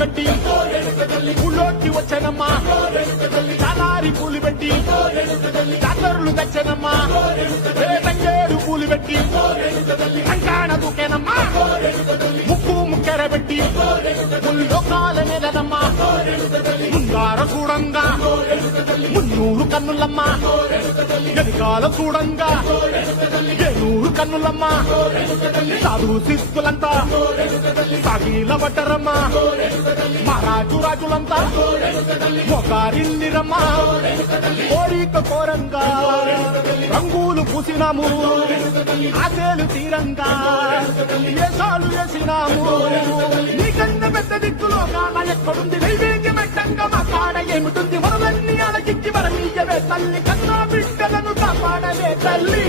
కట్టి ఊళ్ళోకి వచ్చానమ్మా చాలారి పూలు పెట్టి జాతరులు తెచ్చానమ్మా తంగేడు పూలు పెట్టి కంకాణ దూకేనమ్మా ముక్కు ముక్కెర పెట్టి ముల్లోకాల నెలనమ్మా ముందార చూడంగా మున్నూరు కన్నులమ్మా వెనకాల చూడంగా ఏనూరు కన్నులమ్మా సాధు శిస్తులంతా సాగిల పట్టరమ్మా మహారాజు రాజులంతా మొగారిల్లిరమ్మా కోరిక కోరంగా రంగులు పూసినాము ఆశలు తీరంగా వేషాలు వేసినాము నీకన్నా పెద్ద దిక్కులో కాన ఎక్కడుంది నైవేద్యం పెట్టంగా మా కాడ ఏమిటుంది మనలన్నీ అలకిచ్చి మరణీయవే తల్లి కన్నా బిడ్డలను కాపాడలే తల్లి